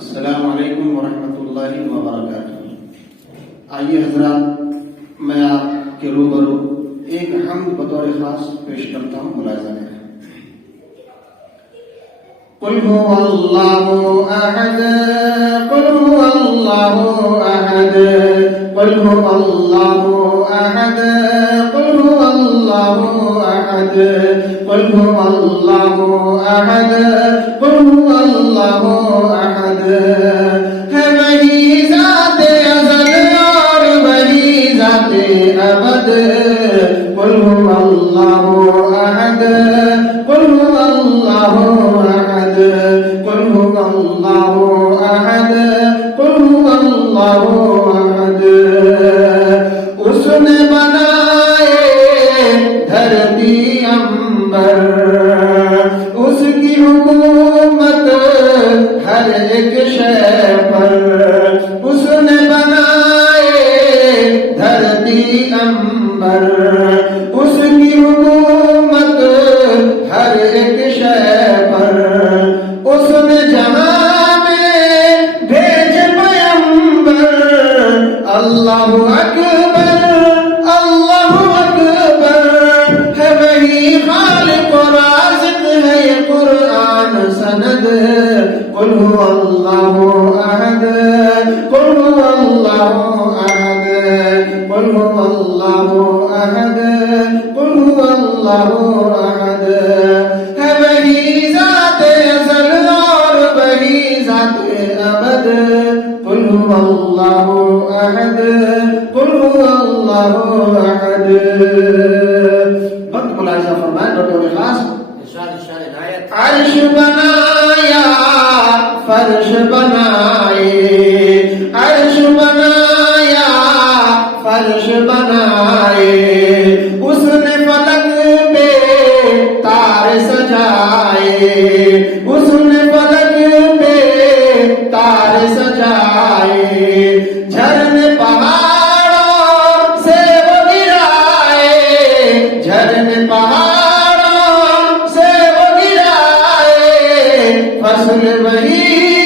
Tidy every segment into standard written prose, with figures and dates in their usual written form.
السلام علیکم ورحمۃ اللہ وبرکاتہ۔ آئیے حضرات، میں آپ کے روبرو ایک حمد بطور خاص پیش کرتا ہوں، ملاحظہ کریں۔ قل هو اللہ احد، قل هو اللہ احد، قل هو اللہ احد، قل هو اللہ احد، قل هو اللہ احد، قل هو اللہ احد۔ ہے وہی ذات ازل اور وہی ذات ابد، قل هو اللہ احد، قل هو اللہ احد، قل هو اللہ احد، قل هو اللہ احد۔ اس نے بنائے دھرتی عنبر، اس کی حکومت ہر ایک شے پر، اس نے بنائے دھرتی عنبر، اس کی حکومت ہر ایک شے پر، اس نے جہاں میں بھیج پیغمبر، اللہ اکبر، اللہ اکبر۔ ہے وہی خالق و رازق، ہے یہ قرآن سند، قل هو اللہ احد، قل هو اللہ احد، قل هو اللہ احد، قل هو اللہ احد۔ ہے وہی ذات ازل اور وہی ذات ابد، قل هو اللہ احد، قل هو اللہ احد۔ وقت ملاحظہ فرمائیں بطور خاص۔ عرش بنایا، فرش بنائے، عرش بنایا، فرش بنائے، اس نے فلک پہ تار سجائے، اس نے فلک پہ تار سجائے، جھرنے پہاڑوں سے وہ گرائے، جھرنے پہاڑوں سے وہ گرائے، فصل وہی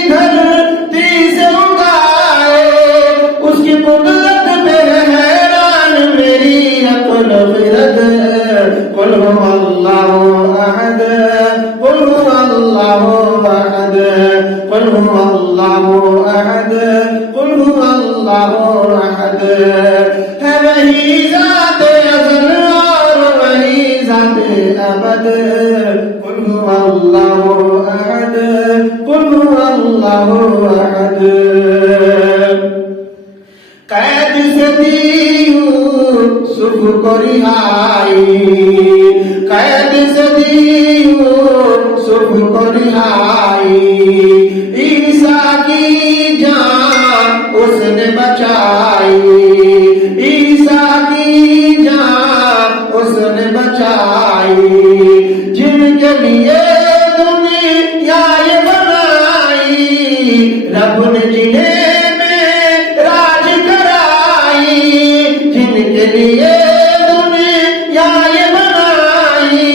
دھرتی سے اگائے، اس کی قدرت پہ حیران میری عقل و خرد، قل هو اللہ احد، قل هو اللہ احد، قل هو اللہ احد، قل هو اللہ احد۔ ہے وہی ذات ازل اور وہی ذات ابد، قل هو اللہ احد، قل هو اللہ احد۔ قید سے دی یوسف کو رہائی، قید سے دی یوسف کو رہائی، عیسیٰ کی جان اس نے بچائی، عیسیٰ کی جان اس نے بچائی، جن کے لیے دنیا یہ بنائی، رب نے جنہیں میں راج کرائی، جن کے لیے دنیا یہ بنائی،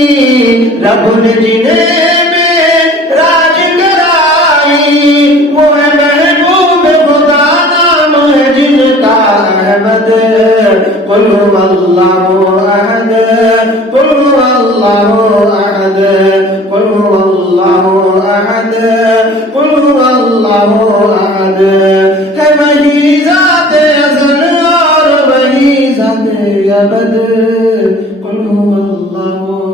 رب نے جنہیں میں راج کرائی، وہ ہے محبوب خدا، نام ہے جن کا احمد، قل هو اللہ احد، قل هو اللہ احد، قل هو اللہ احد، قل هو اللہ احد۔ ہے وہی ذات ازل اور وہی ذات ابد، قل هو اللہ